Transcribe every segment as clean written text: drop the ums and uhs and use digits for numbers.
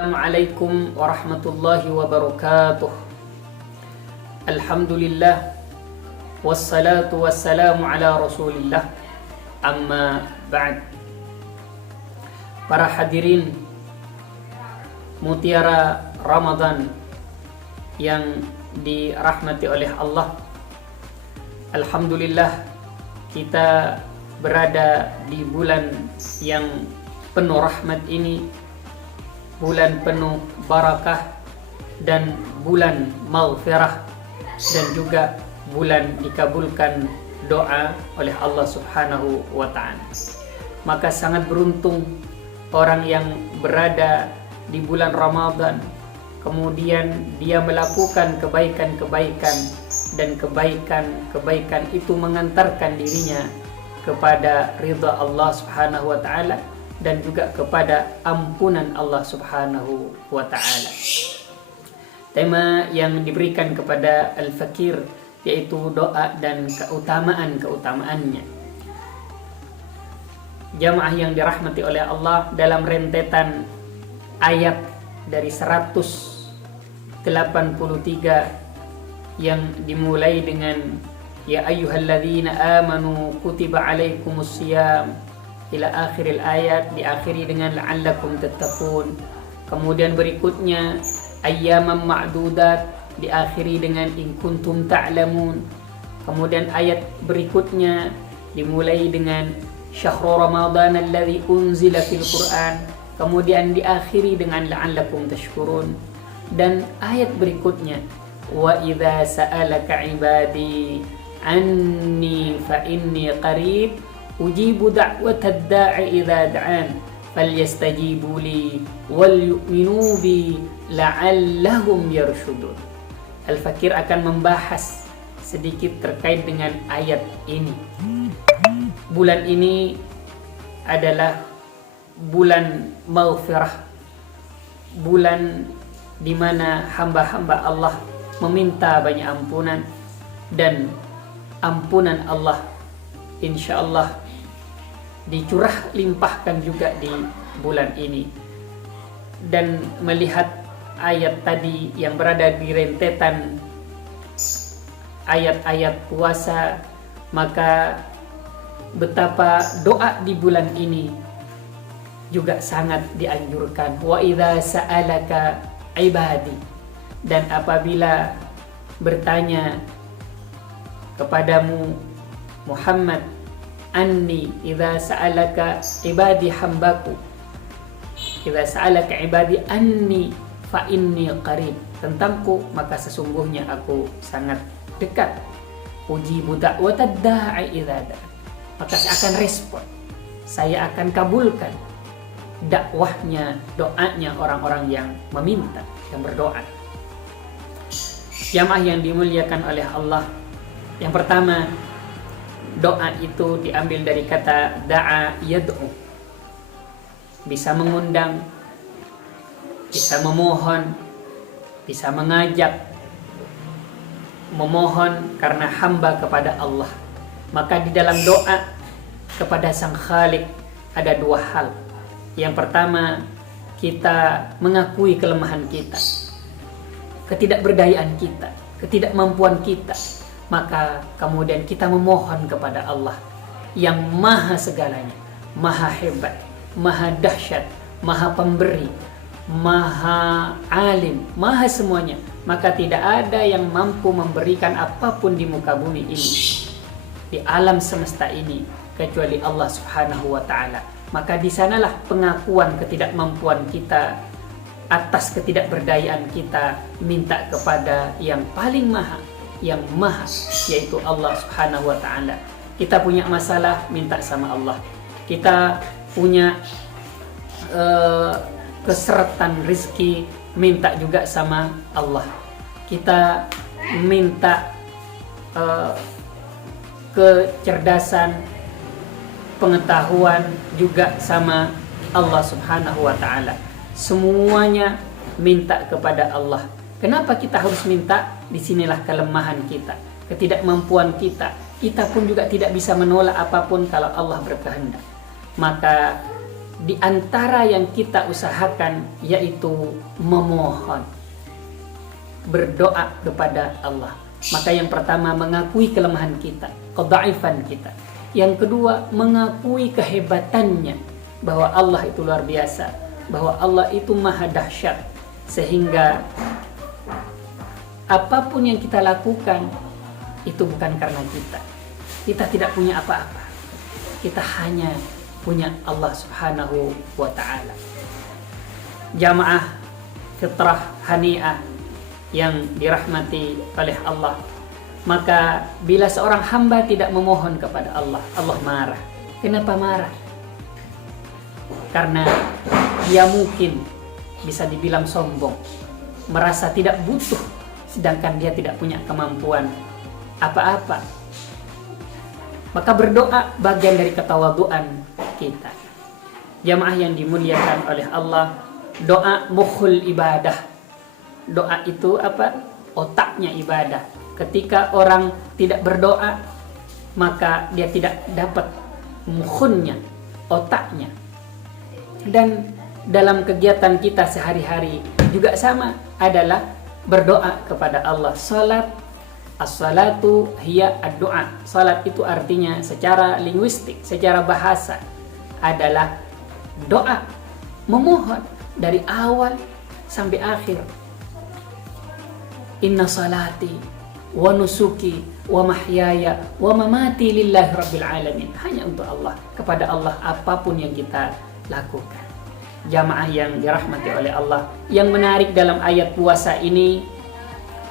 Assalamualaikum warahmatullahi wabarakatuh. Alhamdulillah wassalatu wassalamu ala rasulillah. Amma ba'd. Para hadirin mutiara Ramadan yang dirahmati oleh Allah, alhamdulillah kita berada di bulan yang penuh rahmat ini, bulan penuh barakah dan bulan maghfirah, dan juga bulan dikabulkan doa oleh Allah Subhanahu wa ta'ala. Maka sangat beruntung orang yang berada di bulan Ramadan, kemudian dia melakukan kebaikan-kebaikan, dan kebaikan-kebaikan itu mengantarkan dirinya kepada ridha Allah Subhanahu wa ta'ala dan juga kepada ampunan Allah Subhanahu wa ta'ala. Tema yang diberikan kepada Al-Fakir yaitu doa dan keutamaan-keutamaannya. Jamaah yang dirahmati oleh Allah, dalam rentetan ayat dari 183 yang dimulai dengan ya ayyuhalladzina amanu kutiba alaikumusiyam ila akhiril ayat, diakhiri dengan la'allakum tattaqun. Kemudian berikutnya ayyaman ma'dudat, diakhiri dengan in kuntum ta'lamun. Kemudian ayat berikutnya dimulai dengan syahrul ramadan alladzi unzila fil Qur'an, kemudian diakhiri dengan la'allakum tashkurun. Dan ayat berikutnya wa idza sa'alaka ibadi anni fa inni qarib ujibu da'watad da'i idza da'an falyastajibu li wal yu'minu bi la'allahum yarshudun. Al-Fakir akan membahas sedikit terkait dengan ayat ini. Bulan ini adalah bulan maghfirah, bulan di mana hamba-hamba Allah meminta banyak ampunan, dan ampunan Allah insyaallah dicurah limpahkan juga di bulan ini. Dan melihat ayat tadi yang berada di rentetan ayat-ayat puasa, maka betapa doa di bulan ini juga sangat dianjurkan. Wa idza sa'alaka ibadi, dan apabila bertanya kepadamu Muhammad, anni idza sa'alaka ibadi hambaku, idza sa'alaka ibadi anni fa inni qarib, tentangku maka sesungguhnya aku sangat dekat. Ujibu da'watad da'i idza da'a, maka saya akan respon, saya akan kabulkan dakwahnya, doanya orang-orang yang meminta, yang berdoa. Jamaah yang dimuliakan oleh Allah, yang pertama, doa itu diambil dari kata da'a yad'u, bisa mengundang, bisa memohon, bisa mengajak, memohon karena hamba kepada Allah. Maka di dalam doa kepada Sang Khalik ada dua hal. Yang pertama, kita mengakui kelemahan kita, ketidakberdayaan kita, ketidakmampuan kita. Maka kemudian kita memohon kepada Allah yang maha segalanya, maha hebat, maha dahsyat, maha pemberi, maha alim, maha semuanya. Maka tidak ada yang mampu memberikan apapun di muka bumi ini, di alam semesta ini, kecuali Allah Subhanahu wa ta'ala. Maka di sanalah pengakuan ketidakmampuan kita atas ketidakberdayaan kita, minta kepada yang paling maha, yang maha, yaitu Allah Subhanahu wa ta'ala. Kita punya masalah, minta sama Allah. Kita punya keseratan rizki, minta juga sama Allah. Kita minta kecerdasan, pengetahuan juga sama Allah Subhanahu wa ta'ala. Semuanya minta kepada Allah. Kenapa kita harus minta? Disinilah kelemahan kita, ketidakmampuan kita. Kita pun juga tidak bisa menolak apapun kalau Allah berkehendak. Maka di antara yang kita usahakan yaitu memohon, berdoa kepada Allah. Maka yang pertama mengakui kelemahan kita, kedhaifan kita. Yang kedua mengakui kehebatannya, bahwa Allah itu luar biasa, bahwa Allah itu maha dahsyat, sehingga apapun yang kita lakukan itu bukan karena kita. Kita tidak punya apa-apa. Kita hanya punya Allah Subhanahu wa ta'ala. Jamaah fitrah hani'ah yang dirahmati oleh Allah, maka bila seorang hamba tidak memohon kepada Allah, Allah marah. Kenapa marah? Karena dia mungkin bisa dibilang sombong, merasa tidak butuh, sedangkan dia tidak punya kemampuan apa-apa. Maka berdoa bagian dari ketawaduan kita. Jamaah yang dimuliakan oleh Allah, doa mukhul ibadah. Doa itu apa? Otaknya ibadah. Ketika orang tidak berdoa, maka dia tidak dapat mukhunnya, otaknya. Dan dalam kegiatan kita sehari-hari juga sama, adalah berdoa kepada Allah. Salat, as-salatu hiya ad-du'a. Salat itu artinya secara linguistik, secara bahasa adalah doa, memohon dari awal sampai akhir. Inna salati wa nusuki wa mahyaya wa mamati lillahi rabbil alamin. Hanya untuk Allah, kepada Allah apapun yang kita lakukan. Jamaah yang dirahmati oleh Allah, yang menarik dalam ayat puasa ini,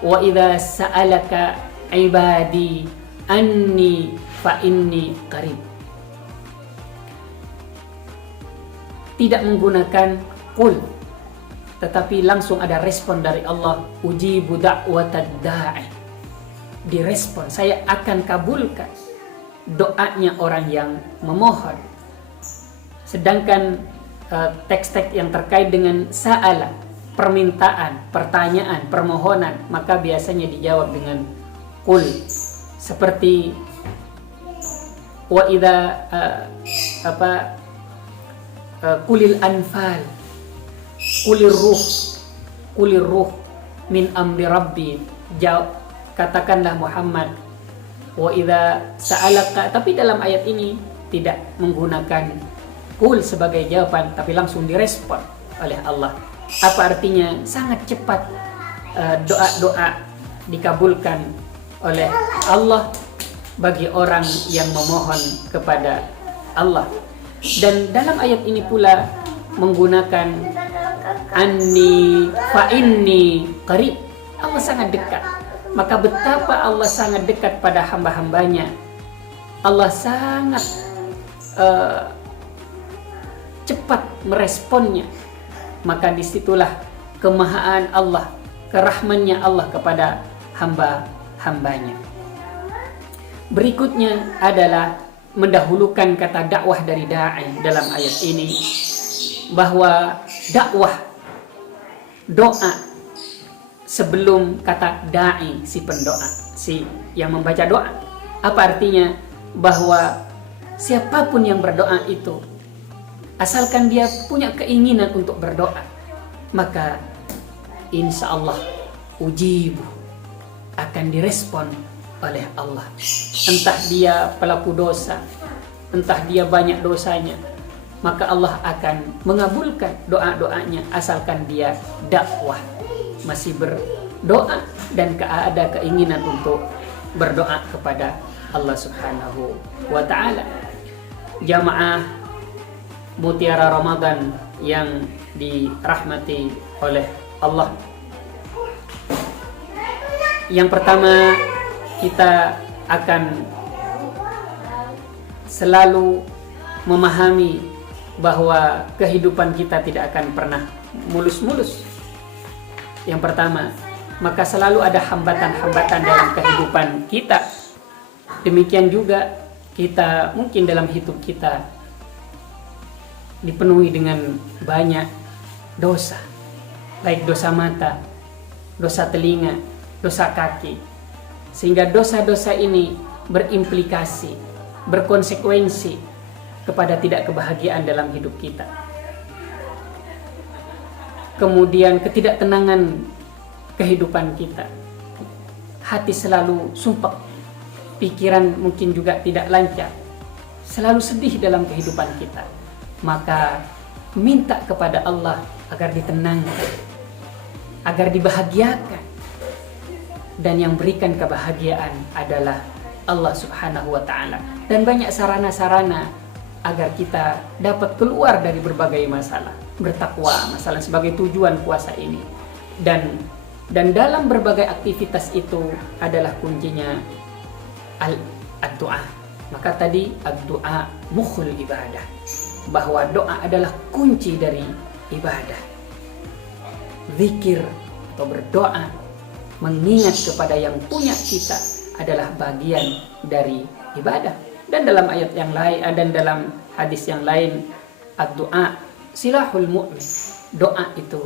wa idza sa'alaka ibadi anni fa inni qarib. Tidak menggunakan qul, tetapi langsung ada respon dari Allah, ujibu da'watad da'i. Direspon, saya akan kabulkan doanya orang yang memohon. Sedangkan teks-teks yang terkait dengan sa'ala, permintaan, pertanyaan, permohonan, maka biasanya dijawab dengan qul. Seperti wa idza qulil anfal, Kulir ruh min amri rabbi. Katakanlah Muhammad, wa idza sa'alaka. Tapi dalam ayat ini tidak menggunakan kul sebagai jawaban, tapi langsung direspon oleh Allah. Apa artinya? Sangat cepat doa-doa dikabulkan oleh Allah bagi orang yang memohon kepada Allah. Dan dalam ayat ini pula menggunakan anni fa inni qarib. Allah sangat dekat. Maka betapa Allah sangat dekat pada hamba-hambanya. Allah sangat cepat meresponnya. Maka disitulah kemahaan Allah, kerahmannya Allah kepada hamba-hambanya. Berikutnya adalah mendahulukan kata dakwah dari da'i dalam ayat ini, bahwa dakwah, doa sebelum kata da'i, si pendoa, si yang membaca doa. Apa artinya? Bahwa siapapun yang berdoa itu, asalkan dia punya keinginan untuk berdoa, maka insya Allah ujibu, akan direspon oleh Allah. Entah dia pelaku dosa, entah dia banyak dosanya, maka Allah akan mengabulkan doa-doanya asalkan dia dakwah, masih berdoa dan ada keinginan untuk berdoa kepada Allah Subhanahu wa ta'ala. Jamaah Mutiara Ramadan yang dirahmati oleh Allah, yang pertama, kita akan selalu memahami bahwa kehidupan kita tidak akan pernah mulus-mulus. Yang pertama, maka selalu ada hambatan-hambatan dalam kehidupan kita. Demikian juga kita mungkin dalam hidup kita dipenuhi dengan banyak dosa, baik dosa mata, dosa telinga, dosa kaki. Sehingga dosa-dosa ini berimplikasi, berkonsekuensi kepada tidak kebahagiaan dalam hidup kita. Kemudian ketidaktenangan kehidupan kita. Hati selalu sumpek, pikiran mungkin juga tidak lancar, selalu sedih dalam kehidupan kita. Maka minta kepada Allah agar ditenangkan, agar dibahagiakan. Dan yang berikan kebahagiaan adalah Allah Subhanahu wa ta'ala. Dan banyak sarana-sarana agar kita dapat keluar dari berbagai masalah. Bertakwa, masalah sebagai tujuan puasa ini. Dan dalam berbagai aktivitas itu adalah kuncinya ad-doa. Maka tadi ad-doa mukhul ibadah, bahwa doa adalah kunci dari ibadah. Zikir atau berdoa, mengingat kepada yang punya kita adalah bagian dari ibadah. Dan dalam ayat yang lain dan dalam hadis yang lain, ad-doa silahul mu'min. Doa itu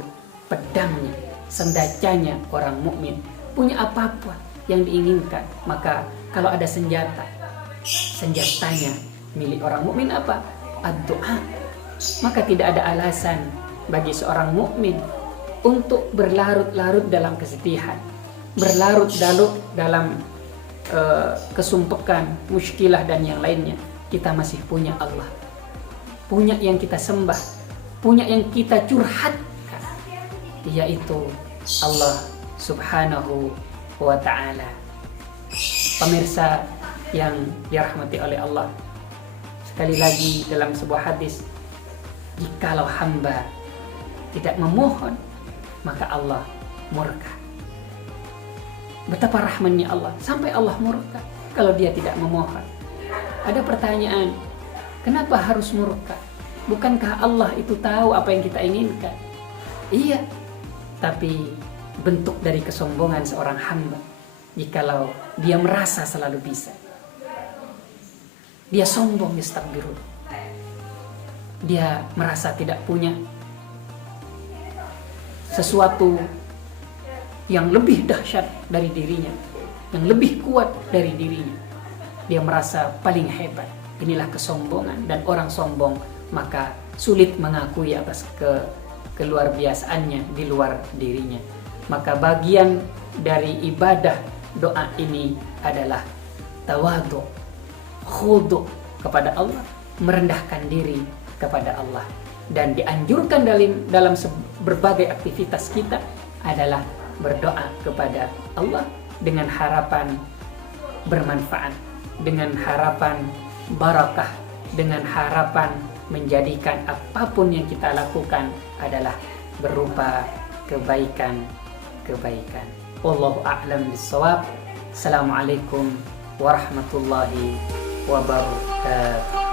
pedangnya, sendacanya orang mukmin. Punya apapun yang diinginkan, maka kalau ada senjatanya milik orang mukmin apa? Ad-doa. Maka tidak ada alasan bagi seorang mukmin untuk berlarut-larut dalam kesedihan, berlarut-larut dalam kesumpekan, muskilah dan yang lainnya. Kita masih punya Allah, punya yang kita sembah, punya yang kita curhatkan, yaitu Allah Subhanahu wa ta'ala. Pemirsa yang dirahmati oleh Allah, sekali lagi dalam sebuah hadis, jikalau hamba tidak memohon, maka Allah murka. Betapa rahmannya Allah, sampai Allah murka kalau dia tidak memohon. Ada pertanyaan, kenapa harus murka? Bukankah Allah itu tahu apa yang kita inginkan? Iya, tapi bentuk dari kesombongan seorang hamba jikalau dia merasa selalu bisa. Dia sombong, yastakbirun. Dia merasa tidak punya sesuatu yang lebih dahsyat dari dirinya, yang lebih kuat dari dirinya. Dia merasa paling hebat. Inilah kesombongan, dan orang sombong maka sulit mengakui atas keluar biasaannya di luar dirinya. Maka bagian dari ibadah doa ini adalah tawadhu, khudu kepada Allah, merendahkan diri kepada Allah. Dan dianjurkan dalam berbagai aktivitas kita adalah berdoa kepada Allah dengan harapan bermanfaat, dengan harapan barakah, dengan harapan menjadikan apapun yang kita lakukan adalah berupa kebaikan. Wallahu a'lam bissawab. Assalamualaikum warahmatullahi wabarakatuh.